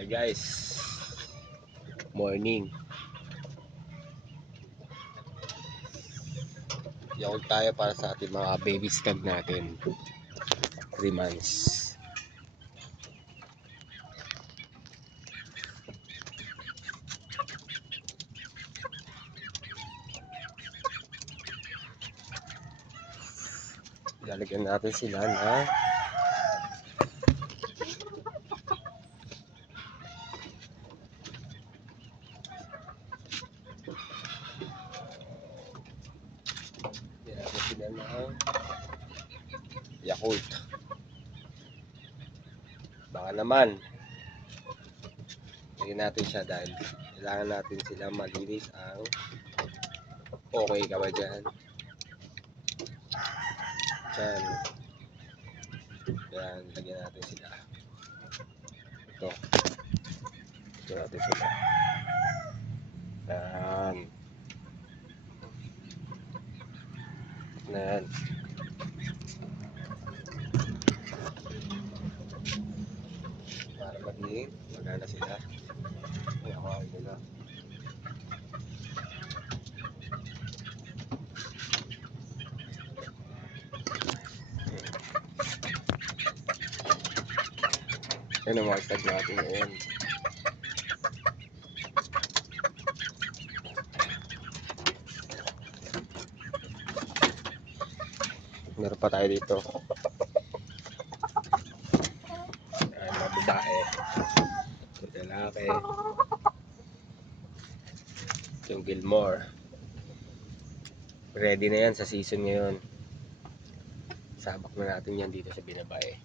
Okay guys, morning. Yawag tayo para sa ating mga baby stag natin. 3 months. Lalagyan natin sila na Yakult. Baka naman lagyan natin siya dahil kailangan natin sila malinis ang okay ka ba dyan? Dyan. Yan, lagyan natin sila. Ito natin sila. Yan. Yan. Para maging magana sila. Ay, ako nila. Yan ang mga stag natin ngayon. Meron pa tayo dito. Ayan, mga babae. Lalaki. Yung Gilmore. Ready na yan sa season ngayon. Sabak na natin yan dito sa Binabay.